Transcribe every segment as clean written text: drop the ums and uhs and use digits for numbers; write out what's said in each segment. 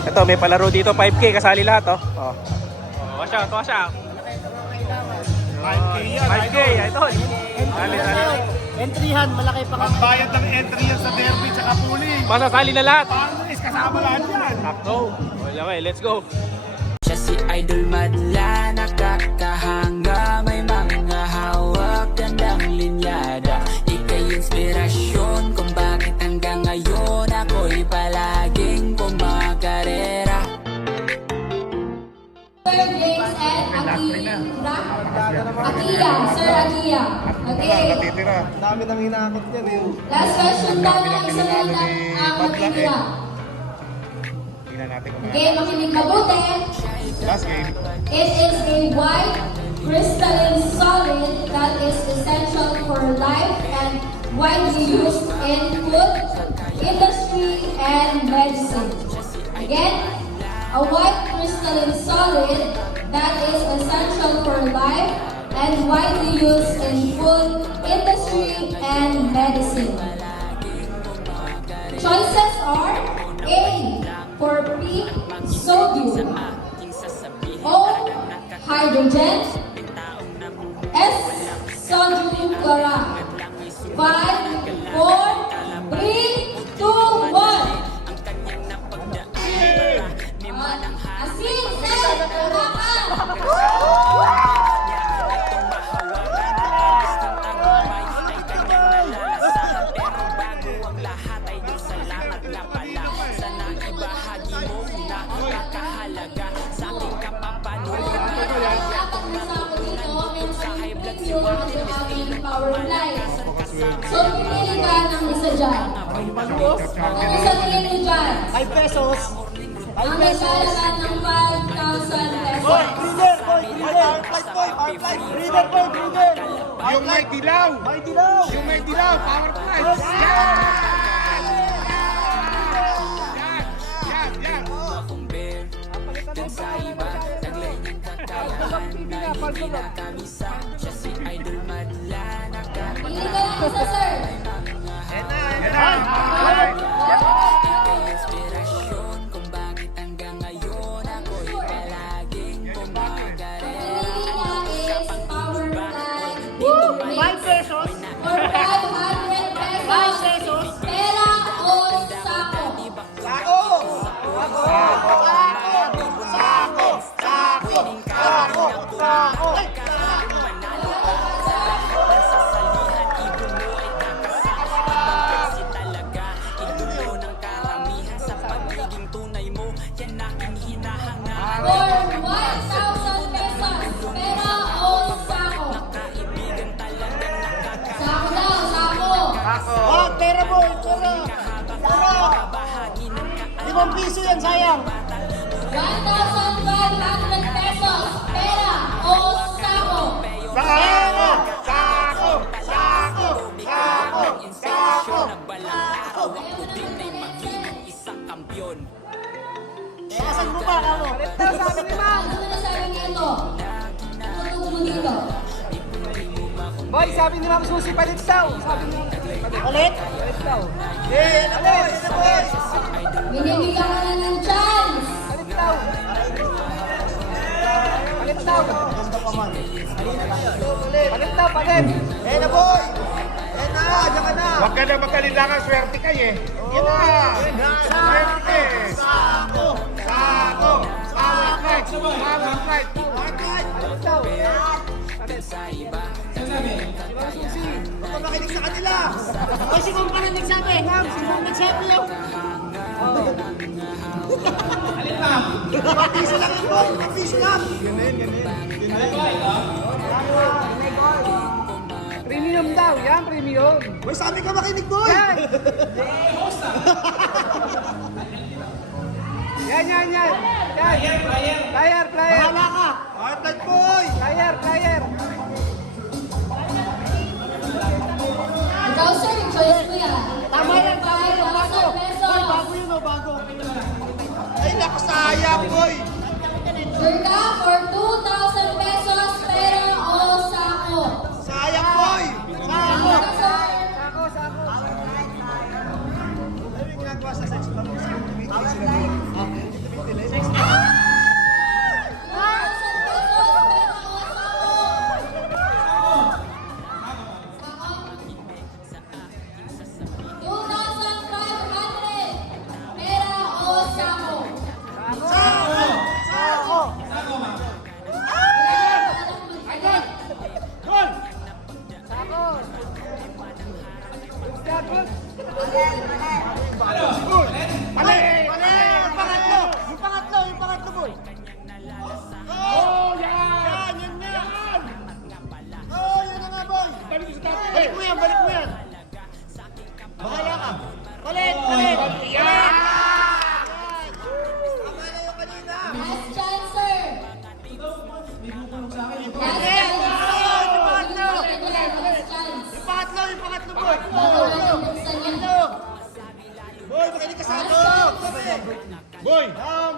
Ito, may palaro dito, 5K, kasali lahat, oh. Oh. Watch out, watch out. 5K yan. 5K, ito. Sali. Entryhan, malaki pa Ang bayad ng entry yan sa derby tsaka pooling. Masasali na lahat. Partners, kasama lahat yan. Sakto. Okay, let's go. Siya si Idol Madla, nakakahanga, may mga hawak, gandang linyada. Ika'y inspirasyon kung bakit hanggang ngayon ako'y palaging pumakarera. Sir James and Akia, Sir Akia. Okay. Natitira. Dami nang hinakot yan eh. Last question daw na isa na lang ang matitira. Tingnan natin kung Okay, makinig mabuti. last game. It is a white crystalline solid that is essential for life and widely used in food, industry, and medicine. Again, a white crystalline solid that is essential for life and widely used in food, industry, and medicine. Choices are A for pink sodium, O hydrogen, S sodium chloride. 5, 4, 3, 2, 1. Asin, sir! Hawakan! Power line. So, pumili ka ng isa dyan. Ang isa pili dyan. 5 pesos. Ang nagsalaga ng 5,000 pesos. Breeder, boy, breeder. Breeder, boy, breeder. Yung may dilaw. May dilaw. Yung may dilaw. Power price. Yan. Pili ka ng isa, sir. Pili niya is power line. 5 pesos. For 500 pesos. Pera o sako? For 1,000 pesos. Pera o sako? Sako daw, sako. Oh, pera, boy, pera. Pera. 5 piso yan, sayang. 1,500 pesos. Pera o sako? Asan mo pa, kamo? Ano na sabi niya ito? Tutulog mo dito. Boy, sabi ni Ma'am Susi, palit daw. Sabi ni Ma'am Susi, palit? Palit daw. Eh, ano boy? Binibigyan ka na ng chance. Palit daw. Palit daw. Palit daw, palit. Eh na boy. Eh na, diyan ka na. Huwag ka na magkalilangan, swerte kayo eh. Yan na. Swerte. Sako. Power price. Palit daw. Palit. Ma'am Susi, huwag ka makinig sa kanila. Hoy, si Ma'am pa na nagsabi. Ma'am, si Ma'am nagsabi yun. Alin ma'am? 5 piso lang yun, boy. 5 piso lang. Premium daw. Yan, premium. Boy, sabi ka makinig, boy. Yan. Yan. Player. Bahala ka. Outlet, boy. Player. Ikaw, sir, choice mo yan. Tama yan, bago. 5,000 pesos. Boy, bago yun, bago. Ay, nakasayang, boy. Sir ka, for 2,000 pesos, pera o sako? Sayang, boy. Sako. Sir, Ano yung ginagawa sa sex club?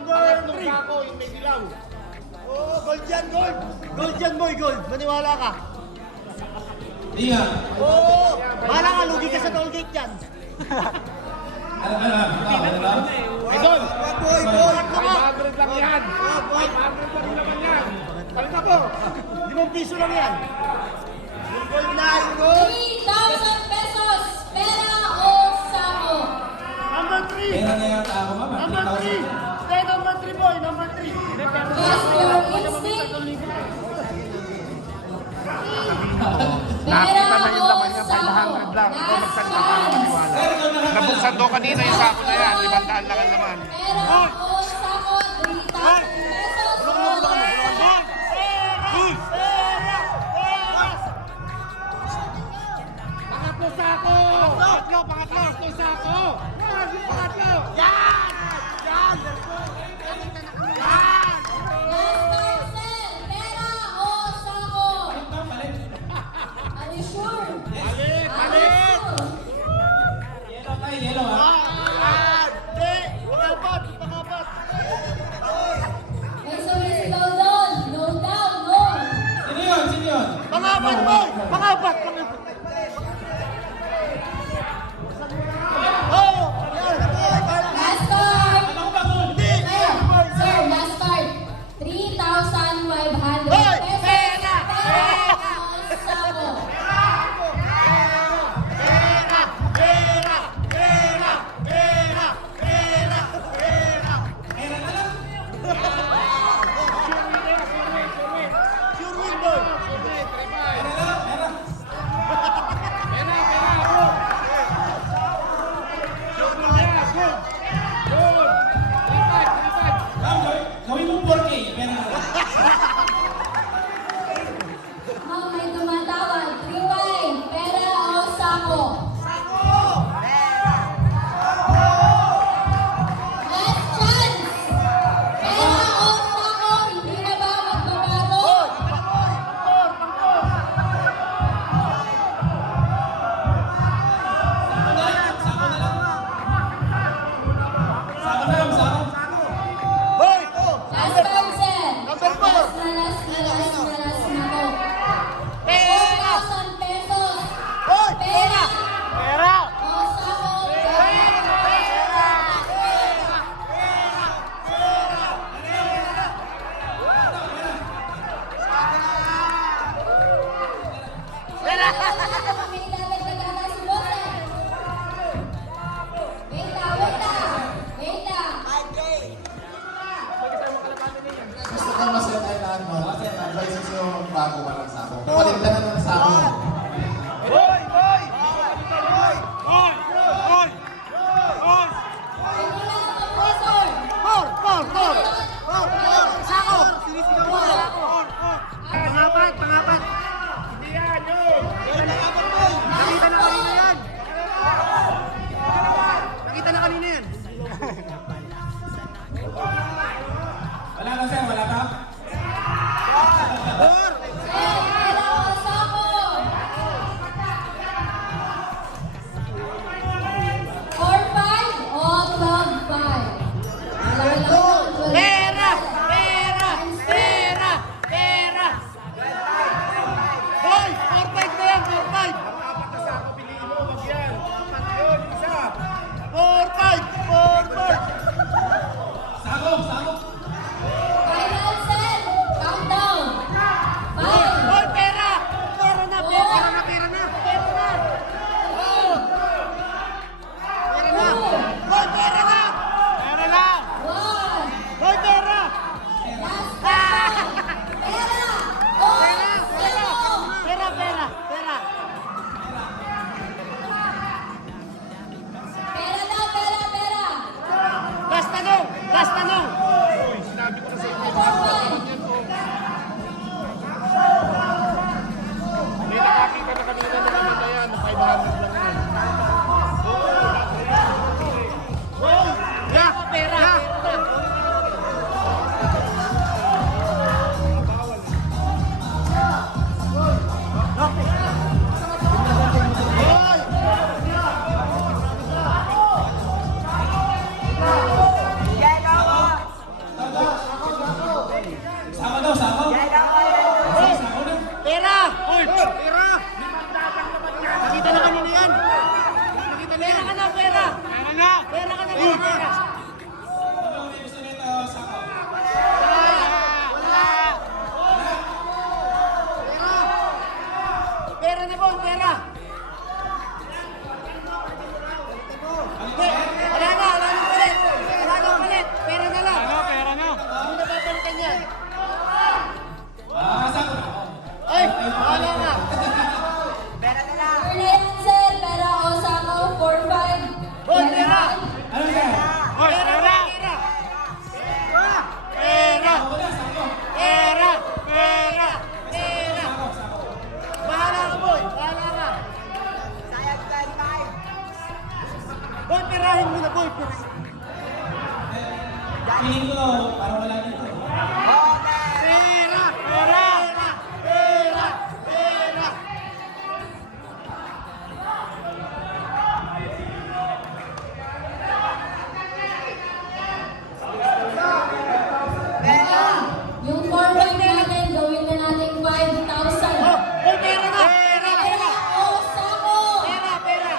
Number 3. Ako, yung may dilaw. Oh, gold yan, gold. Gold yan, boy, gold. Maniwala ka. Hindi nga. Oo. Bahala ka, lugi ka sa tollgate yan. Idol! Boy, boy. 500 lang yan! 500 lang naman yan! Talita po! 5 piso lang yan. Yung gold na, yung gold. 3,000 pesos. Pera o sako? Number 3. Pera na yata ako, ma'am. Number 3. Stay number 3, boy. Number 3. Trust your instinct. Pera Nakita na yung o laman niya, sako? 500 lang. Ikaw Last magsalita ka ng chance. maniwala. Nabuksan doon kanina yung sako na yan. 500 lang ang laman. Pera o sako? 3,000 pesos. Pangatlo sako! Pangatlo sako! Yan! Yung pangatlo! Last parcel. Pera o sako? Are you sure? Balik! Are you sure? Yellow tayo, yellow ha. May sumisigaw doon. No down, no. Sino yun? Sino yun? Pangapat, boy! Pangapat! Oh! Last card. Alam ko ba, Sol? Sir, last card. 3,500 Hoy! pesos. Pera! Pera o sako? Pera na lang. Sure win, boy! Pera na lang, pera. Ma'am, gawin mo 4K. Pera na lang. Ma'am, may tumatawag. 3-5. Pera o sako? Last chance. Pera o sako? Hindi na ba magbabago? Sako na lang. Sako na lang, sako. Boy! Oh! Last parcel. Number 4. Last na to. 4,000 pesos. Hoy! Pera Pera! o sako? May dadagdagan na si boss eh. Wait lang, wait lang. Wait lang. Gusto ko maset ay lahat mo kasi advice ko bago ka ng sako. Palitan na ng sako. Hoy! Hoy! Hindi lang ang sponsor. Sako! Sinisigaw mo! Sako! Pangapat! Pangapat! Hindi yan! Yun! Nakita na kanina yan! Nakita na kanina yan! Wala ka, sir. Wala ka? Pera o sako? 4-5 o 12-5? Pera! Pera! Pera! Pera! Hoy! 4-5 na yan! 4-5! Apat na sako piliin mo! Wag yan! Yun! Isa! 4-5! 4-5! Sako, sako. Final say. para wala dito. Pera! Pera! Pera! Pera! Yung format natin, gawin na natin 5,000. Uy, pera na! Pera! Pera! O, sako! Pera! Pera!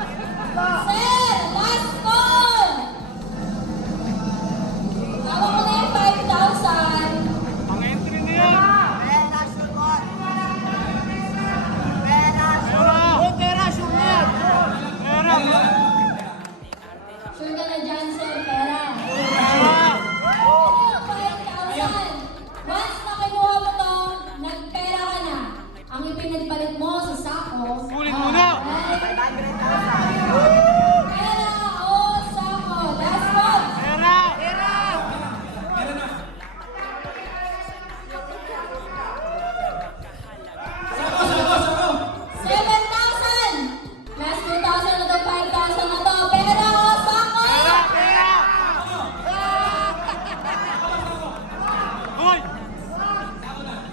Sir, last call! Tawa ko na yung 5,000. Ang entry na yan! Uy, pera! Sure na yan! Pera! Sure ka na dyan, sir, pera. Pera! Ano, 5,000. Once na kinuha mo to, nagpera ka na. Ang ipinagpalit mo sa sako. Ulit muna! Pera o sako. Last call. Pera! Pera! Meron na. Sako! 7,000. Last 2,000 na to, 5,000 na to. Pera o sako. Pera! Uy!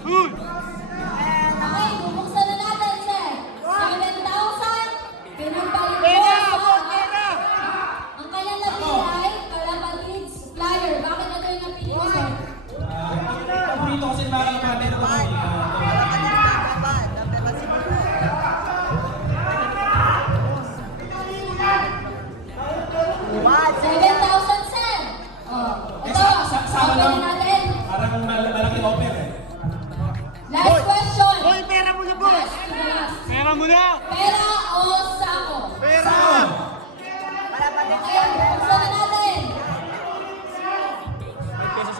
Uy! Okay, bubuksan na natin, sir. 7,000. Pinagpalit mo Pera! sa Pera! ang kanyang napili ay Kalapatids Flyer. Bakit ito yung napili mo, sir? Paborito kasi mga kapatid ko. $7,000, sir. Oh, ito, Sama open lang. natin. Parang malaki offer eh. Last question. Uy, pera mo na, boss! Last to the last. Pera mo na! Pera o sako? Pera! Okay, buksan na natin.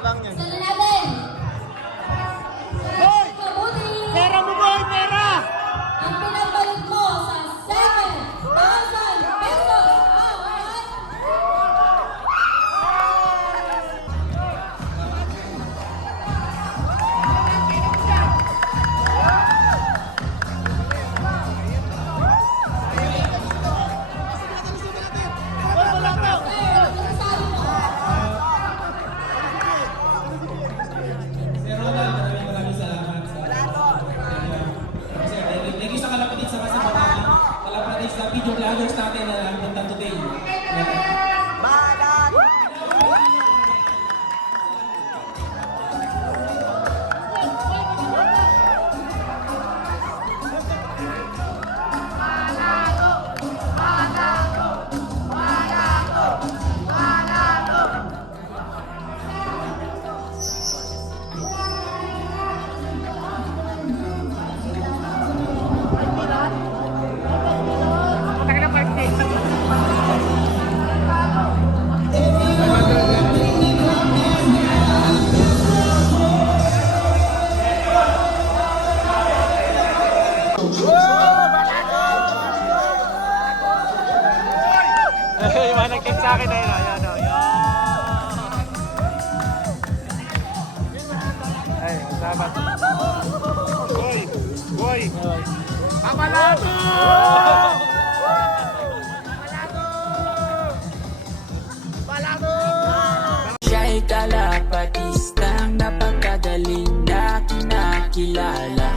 Buksan na natin. Hoy! Mabuti. Pera mo, boy! Pera! Ang pinagpalit mo sa 7,000 pesos. Alright? Wala to! Sir, ano sabi mo? Sir Ronald, maraming salamat sa... Sir, thank you sa Kalapatids sa mga Kalapatids na video vloggers natin na punta today. Yung mga nag-text sa akin na yun. Ayan, o. Yan. Ay, salamat. Boy! Boy! Papalato! Papalato! Siya'y kalapatistang napakagaling na kinakilala.